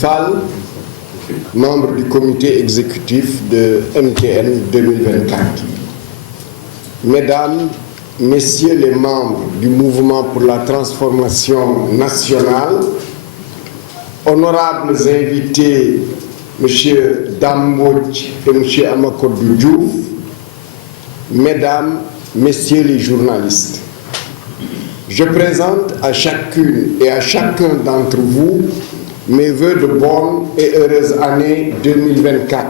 Fall, membre du comité exécutif de MTN 2024. Mesdames, Messieurs les membres du mouvement pour la transformation nationale, honorables invités, M. Dambodj et M. Amakodou Diouf, Mesdames, Messieurs les journalistes, je présente à chacune et à chacun d'entre vous mes vœux de bonne et heureuse année 2024.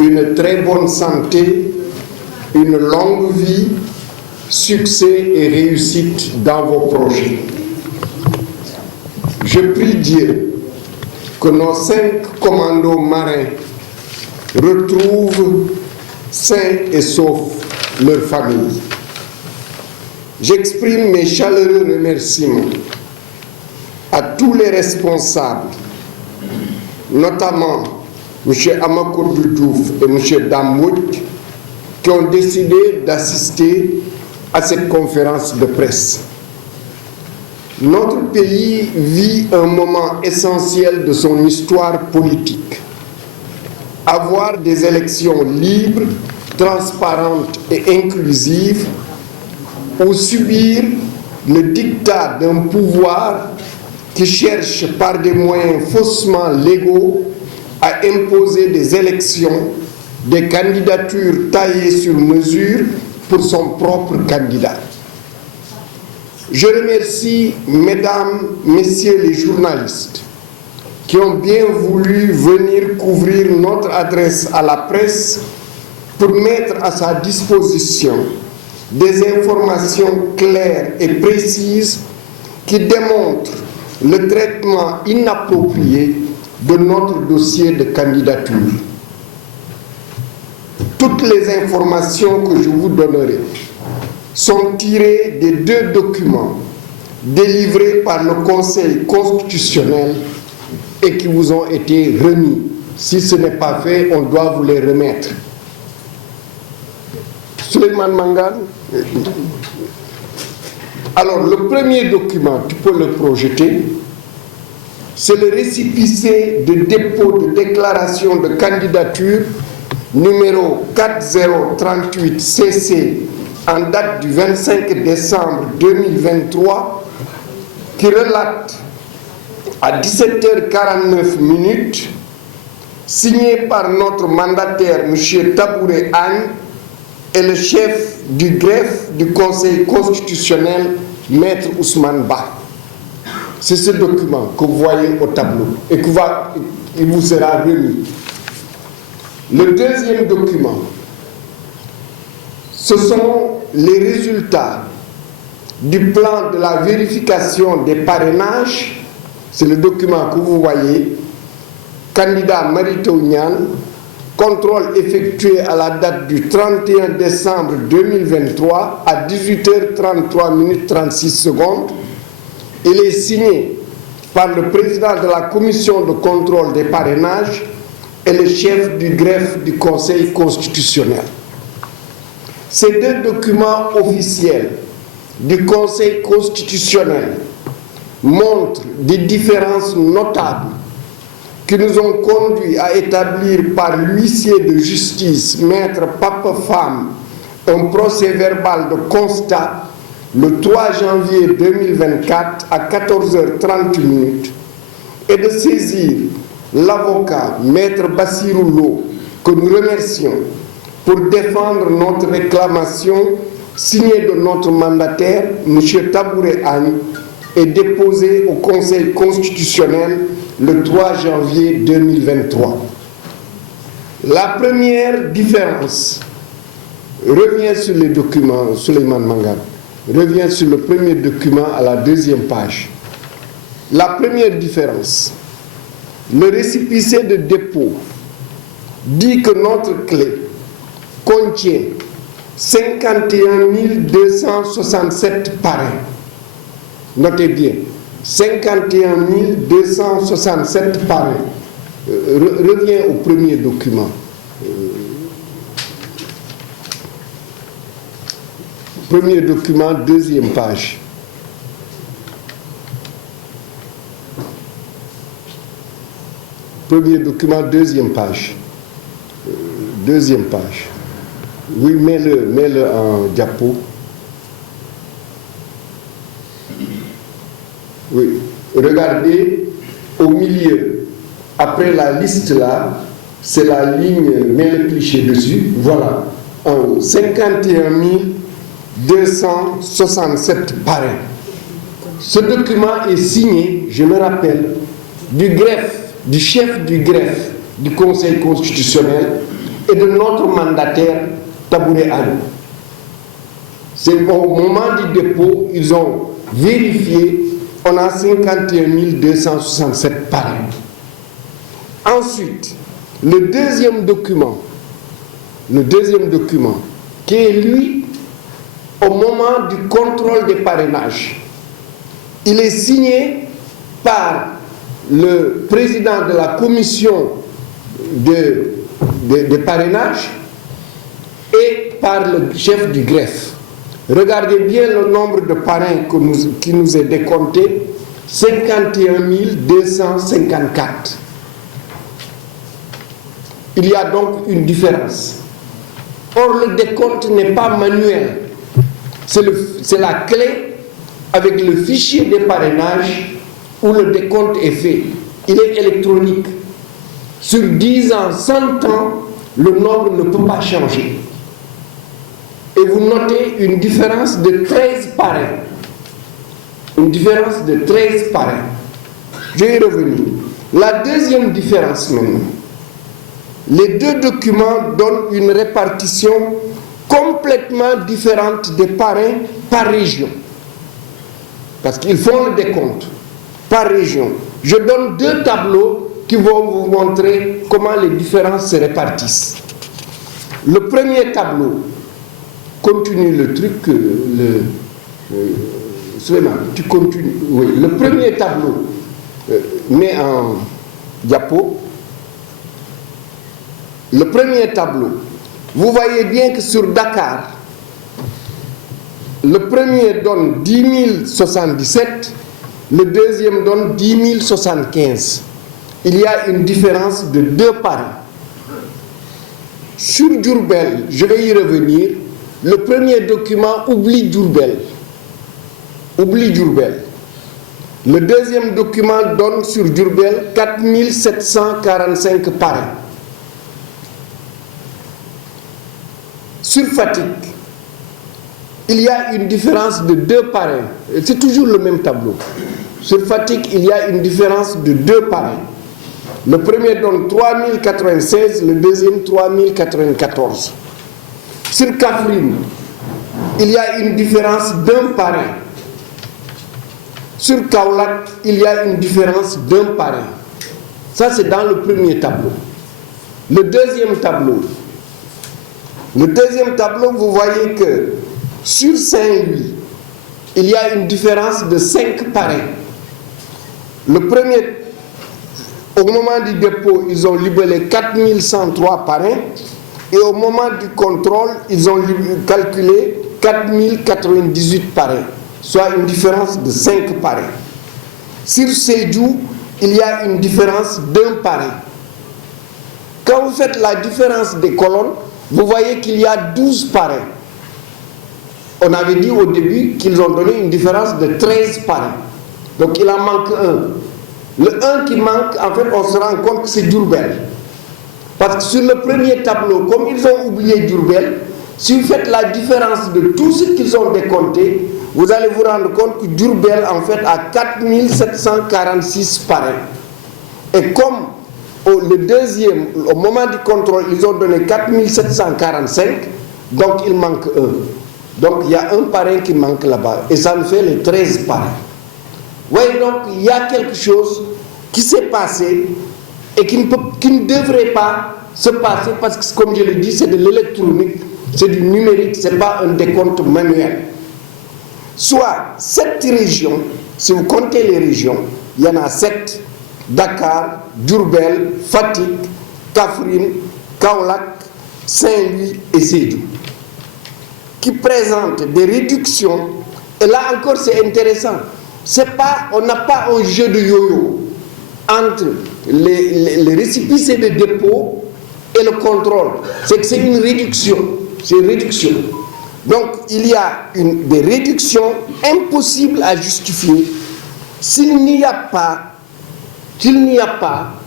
Une très bonne santé, une longue vie, succès et réussite dans vos projets. Je prie Dieu que nos 5 commandos marins retrouvent sains et saufs leurs familles. J'exprime mes chaleureux remerciements à tous les responsables, notamment M. Amakodou Diouf et M. Dambodj, qui ont décidé d'assister à cette conférence de presse. Notre pays vit un moment essentiel de son histoire politique. Avoir des élections libres, transparentes et inclusives, ou subir le diktat d'un pouvoir qui cherche par des moyens faussement légaux à imposer des élections, des candidatures taillées sur mesure pour son propre candidat. Je remercie Mesdames, Messieurs les journalistes qui ont bien voulu venir couvrir notre adresse à la presse pour mettre à sa disposition des informations claires et précises qui démontrent le traitement inapproprié de notre dossier de candidature. Toutes les informations que je vous donnerai sont tirées des 2 documents délivrés par le Conseil constitutionnel et qui vous ont été remis. Si ce n'est pas fait, on doit vous les remettre. Souleymane Mangane. Alors, le premier document, tu peux le projeter, c'est le récépissé de dépôt de déclaration de candidature numéro 4038 CC en date du 25 décembre 2023 qui relate à 17h49 signé par notre mandataire M. Tabouré Agne et le chef du greffe du Conseil constitutionnel, Maître Ousmane Ba. C'est ce document que vous voyez au tableau et il vous sera remis. Le deuxième document, ce sont les résultats du plan de la vérification des parrainages. C'est le document que vous voyez. Candidat Mary Teuw Niane, contrôle effectué à la date du 31 décembre 2023 à 18h33 36 secondes. Il est signé par le président de la commission de contrôle des parrainages et le chef du greffe du Conseil constitutionnel. Ces 2 documents officiels du Conseil constitutionnel montrent des différences notables qui nous ont conduits à établir par l'huissier de justice, Maître Papa Fam, un procès-verbal de constat le 3 janvier 2024 à 14h30 et de saisir l'avocat Maître Bassirou Lo, que nous remercions, pour défendre notre réclamation signée de notre mandataire, M. Tabouré Agne, et déposée au Conseil constitutionnel le 3 janvier 2023. La première différence revient sur les documents, Souleymane Mangane, revient sur le premier document à la 2e page. La première différence, le récépissé de dépôt dit que notre clé contient 51 267 parrains. Notez bien, 51 267 parrains. Reviens au premier document. Premier document, 2e page. premier document, deuxième page. Deuxième page. Oui, mets-le en diapo. Oui, regardez au milieu, après la liste là, c'est la ligne, mets le cliché dessus, voilà, en haut, 51 267 parrains. Ce document est signé, je le rappelle, du greffe, du chef du greffe du Conseil constitutionnel et de notre mandataire Tabouré Ali. C'est au moment du dépôt, ils ont vérifié, on a 51 267 parrains. Ensuite, le deuxième document, qui est lui, au moment du contrôle des parrainages, il est signé par le président de la commission de parrainage et par le chef du greffe. Regardez bien le nombre de parrains qui nous est décompté, 51 254. Il y a donc une différence. Or, le décompte n'est pas manuel. C'est la clé avec le fichier des parrainages où le décompte est fait. Il est électronique. Sur 10 ans, 100 ans, le nombre ne peut pas changer. Et vous notez une différence de 13 parrains. Une différence de 13 parrains. Je vais y revenir. La deuxième différence maintenant. Les deux documents donnent une répartition complètement différente des parrains par région. Parce qu'ils font le décompte par région. Je donne deux tableaux qui vont vous montrer comment les différences se répartissent. Le premier tableau continue le truc, Suleiman, tu continues. Oui. Le premier tableau met en diapo. Le premier tableau, vous voyez bien que sur Dakar, le premier donne 10 077, le deuxième donne 10 075. Il y a une différence de 2 parrains. Sur Diourbel, je vais y revenir, le premier document oublie Diourbel. Le deuxième document donne sur Diourbel 4 745 parrains. Sur Fatick, il y a une différence de 2 parrains. C'est toujours le même tableau. Sur Fatick, il y a une différence de 2 parrains. Le premier donne 3096, le deuxième 3094. Sur Kaffrine, il y a une différence d'1 parrain. Sur Kaolack, il y a une différence d'1 parrain. Ça, c'est dans le premier tableau. Le deuxième tableau, vous voyez que sur Saint-Louis, il y a une différence de 5 parrains. Le premier, au moment du dépôt, ils ont libellé 4103 parrains et au moment du contrôle, ils ont calculé 4098 parrains, soit une différence de 5 parrains. Sur Sédhiou, il y a une différence d'1 parrain. Quand vous faites la différence des colonnes, vous voyez qu'il y a 12 parrains. On avait dit au début qu'ils ont donné une différence de 13 parrains. Donc il en manque un. Le 1 qui manque, en fait, on se rend compte que c'est Diourbel. Parce que sur le premier tableau, comme ils ont oublié Diourbel, si vous faites la différence de tout ce qu'ils ont décompté, vous allez vous rendre compte que Diourbel, en fait, a 4746 parrains. Et comme le deuxième, au moment du contrôle, ils ont donné 4745, donc il manque un. Donc il y a un parrain qui manque là-bas. Et ça nous fait les 13 parrains. Vous voyez, donc il y a quelque chose qui s'est passé et qui ne devrait pas se passer parce que, comme je l'ai dit, c'est de l'électronique, c'est du numérique, ce n'est pas un décompte manuel. Soit 7 régions, si vous comptez les régions, il y en a 7. Dakar, Diourbel, Fatick, Kaffrine, Kaolack, Saint-Louis et Sédhiou, qui présentent des réductions. Et là encore, c'est intéressant. On n'a pas un jeu de yo-yo entre les récépissés de dépôt et le contrôle. C'est que c'est une réduction. C'est une réduction. Donc, il y a des réductions impossibles à justifier s'il n'y a pas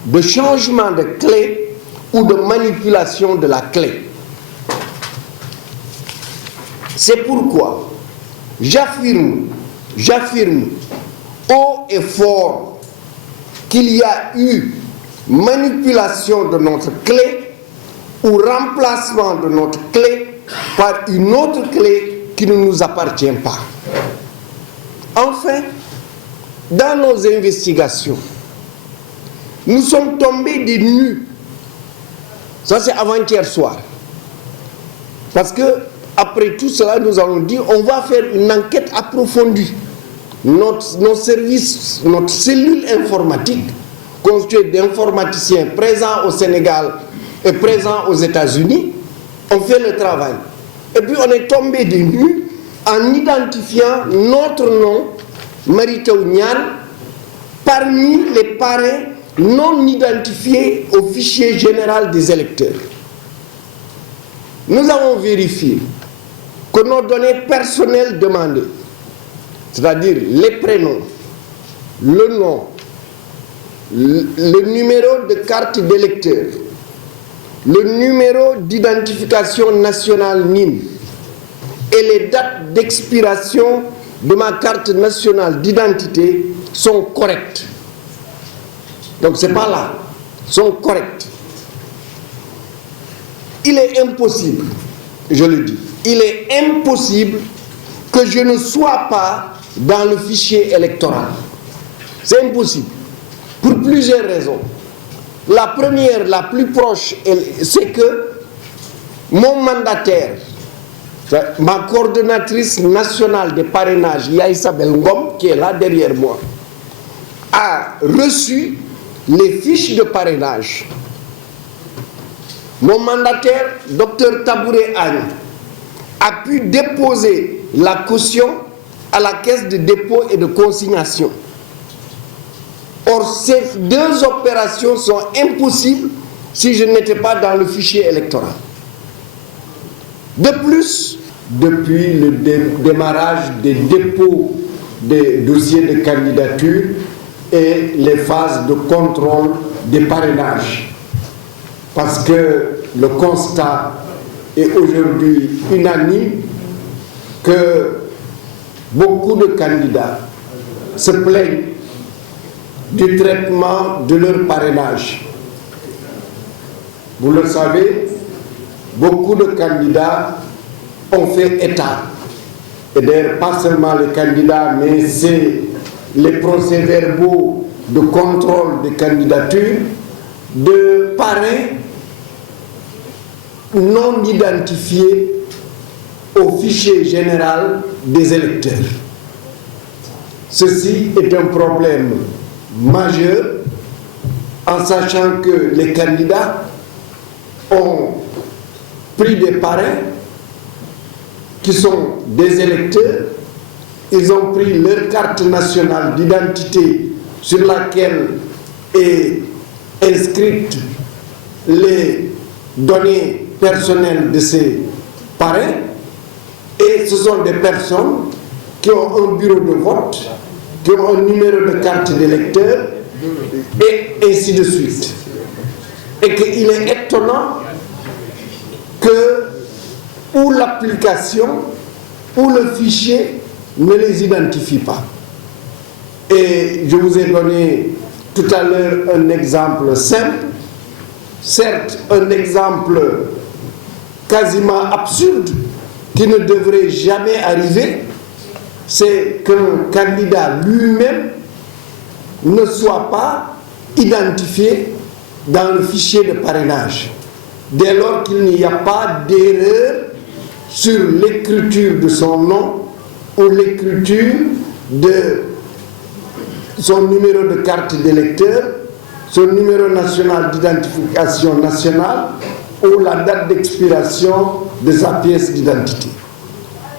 de changement de clé ou de manipulation de la clé. C'est pourquoi j'affirme haut et fort qu'il y a eu manipulation de notre clé ou remplacement de notre clé par une autre clé qui ne nous appartient pas. Enfin, dans nos investigations, nous sommes tombés des nues. Ça, c'est avant-hier soir. Parce que, après tout cela, nous allons dire, on va faire une enquête approfondie. Nos services, notre cellule informatique, constituée d'informaticiens présents au Sénégal et présents aux États-Unis, on fait le travail. Et puis, on est tombé des nues en identifiant notre nom, Mary Teuw Niane, parmi les parrains non identifiés au fichier général des électeurs. Nous avons vérifié que nos données personnelles demandées, c'est-à-dire les prénoms, le nom, le numéro de carte d'électeur, le numéro d'identification nationale NIN et les dates d'expiration de ma carte nationale d'identité sont correctes. Donc ce n'est pas là, sont correctes. Il est impossible, je le dis, il est impossible que je ne sois pas dans le fichier électoral. C'est impossible, pour plusieurs raisons. La première, la plus proche, c'est que mon mandataire, ma coordonnatrice nationale des parrainages, Yaïsabel Ngom, qui est là derrière moi, a reçu les fiches de parrainage. Mon mandataire, Dr Tabouré Agne, a pu déposer la caution à la caisse de dépôt et de consignation. Or, ces deux opérations sont impossibles si je n'étais pas dans le fichier électoral. De plus, depuis le démarrage des dépôts des dossiers de candidature et les phases de contrôle des parrainages, parce que le constat est aujourd'hui unanime que beaucoup de candidats se plaignent du traitement de leur parrainage. Vous le savez, beaucoup de candidats ont fait état, et d'ailleurs pas seulement les candidats, mais c'est les procès-verbaux de contrôle des candidatures, de parrains non identifiés au fichier général des électeurs. Ceci est un problème majeur, en sachant que les candidats ont pris des parrains qui sont des électeurs, ils ont pris leur carte nationale d'identité sur laquelle est inscrite les données personnelles de ces parrains, et ce sont des personnes qui ont un bureau de vote, qui ont un numéro de carte d'électeur, et ainsi de suite. Et qu'il est étonnant que ou l'application ou le fichier ne les identifie pas. Et je vous ai donné tout à l'heure un exemple simple, certes un exemple quasiment absurde, qui ne devrait jamais arriver, c'est qu'un candidat lui-même ne soit pas identifié dans le fichier de parrainage, dès lors qu'il n'y a pas d'erreur sur l'écriture de son nom ou l'écriture de son numéro de carte d'électeur, son numéro national d'identification nationale ou la date d'expiration de sa pièce d'identité.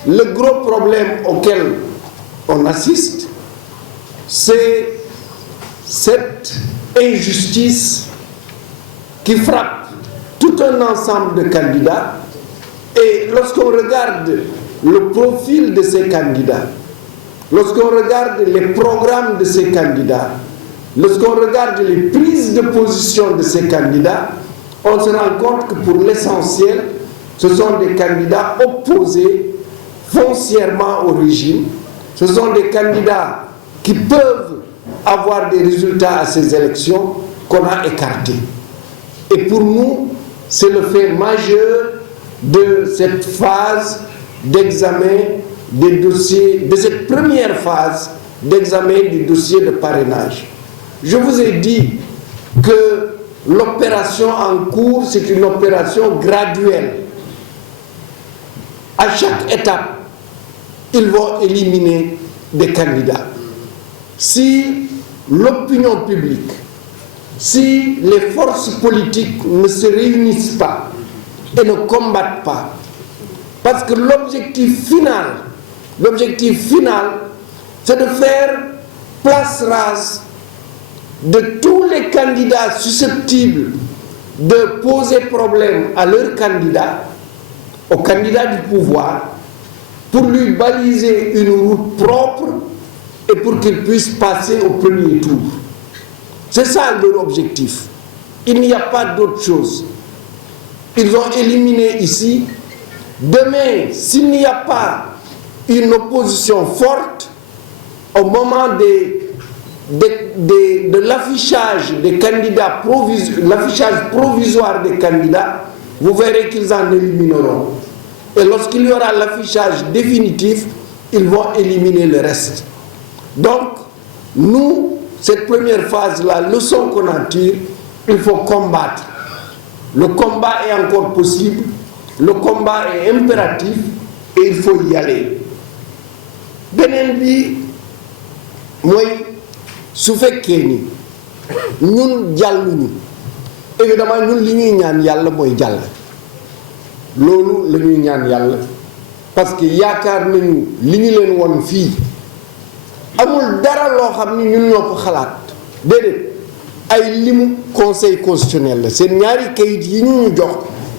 Le gros problème auquel on assiste, c'est cette injustice qui frappe tout un ensemble de candidats. Et lorsqu'on regarde le profil de ces candidats, lorsqu'on regarde les programmes de ces candidats, lorsqu'on regarde les prises de position de ces candidats, on se rend compte que pour l'essentiel, ce sont des candidats opposés foncièrement au régime. Ce sont des candidats qui peuvent avoir des résultats à ces élections qu'on a écartés. Et pour nous, c'est le fait majeur de cette phase d'examen des dossiers, de cette première phase d'examen des dossiers de parrainage. Je vous ai dit que l'opération en cours, c'est une opération graduelle. À chaque étape, ils vont éliminer des candidats. Si l'opinion publique, si les forces politiques ne se réunissent pas et ne combattent pas, parce que l'objectif final, c'est de faire place rase de tous les candidats susceptibles de poser problème à leur candidat, au candidat du pouvoir, pour lui baliser une route propre et pour qu'il puisse passer au premier tour. C'est ça leur objectif. Il n'y a pas d'autre chose. Ils ont éliminé ici. Demain, s'il n'y a pas une opposition forte, au moment de l'affichage des candidats, l'affichage provisoire des candidats, vous verrez qu'ils en élimineront. Et lorsqu'il y aura l'affichage définitif, ils vont éliminer le reste. Donc, nous, cette première phase, la leçon qu'on en tire, il faut combattre. Le combat est encore possible, le combat est impératif et il faut y aller. beneen bi mooy su fekkee ni ñun jàlluñu évidemment ñun li ñuy ñaan yàlla mooy jàll loolu la ñuy ñaan yàlla parce que yaakaar nañu li ñu leen won fii amul dara loo xam ni ñun ñoo ko xalaat déedéet ay limu conseil constitutionnel la seen ñaari kayit yi ñu jox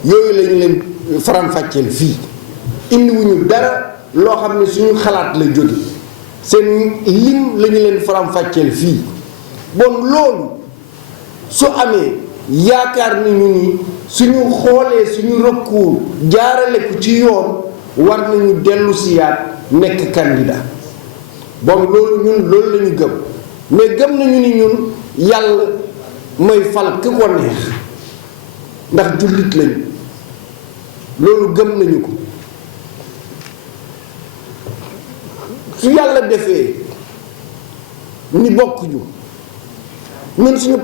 yooyu la ñu leen faram-fàcceel fii indiwuñu dara loo xam ne suñu xalaat la jóge seen lim la ñu leen faram-fàcceel fii bon loolu su amee yaakaar nañu ni suñu xoolee suñu recours jaarale ko ci yoon war nañu dellu siyaat nekk candidat bon loolu ñun loolu la ñu gëm mais gëm nañu ni ñun yàlla mooy fal ki ko neex ndax jullit lañu loolu gëm nañu ko su yàlla defee ni bokk ñu ñun suñu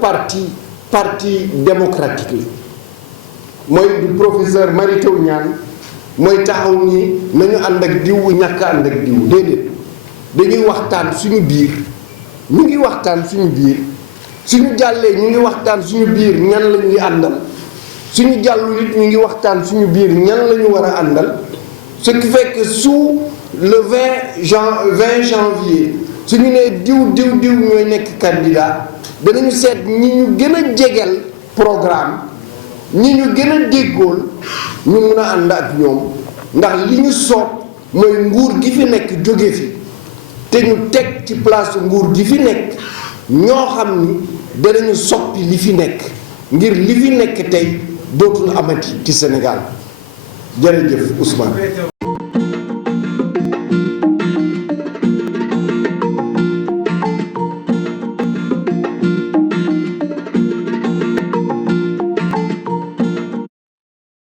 parti démocratique la mooy du professeur Mary Teuw Niane mooy taxaw ni nañu ànd ak diw ñàkk ànd ak diw déedéet dañuy waxtaan suñu biir ñu ngi waxtaan suñu biir suñu jàllee ñu ngi waxtaan suñu biir ñan la ñuy àndal suñu jàllul it ñu ngi waxtaan suñu biir ñan la ñu war a àndal ce qui fait que sous le 20 janvier suñu nee diw ñooy nekk candidat danañu seet ñi ñu gën a jegeel programme ñi ñu gën a déggool ñu mun a ànd ak ñoom ndax li ñu soob mooy nguur gi fi nekk jóge fi te ñu teg ci place nguur gi fi nekk ñoo xam ni danañu soppi li fi nekk ngir li fi nekk tey dootul amati ci Sénégal jërëjëf Ousmane.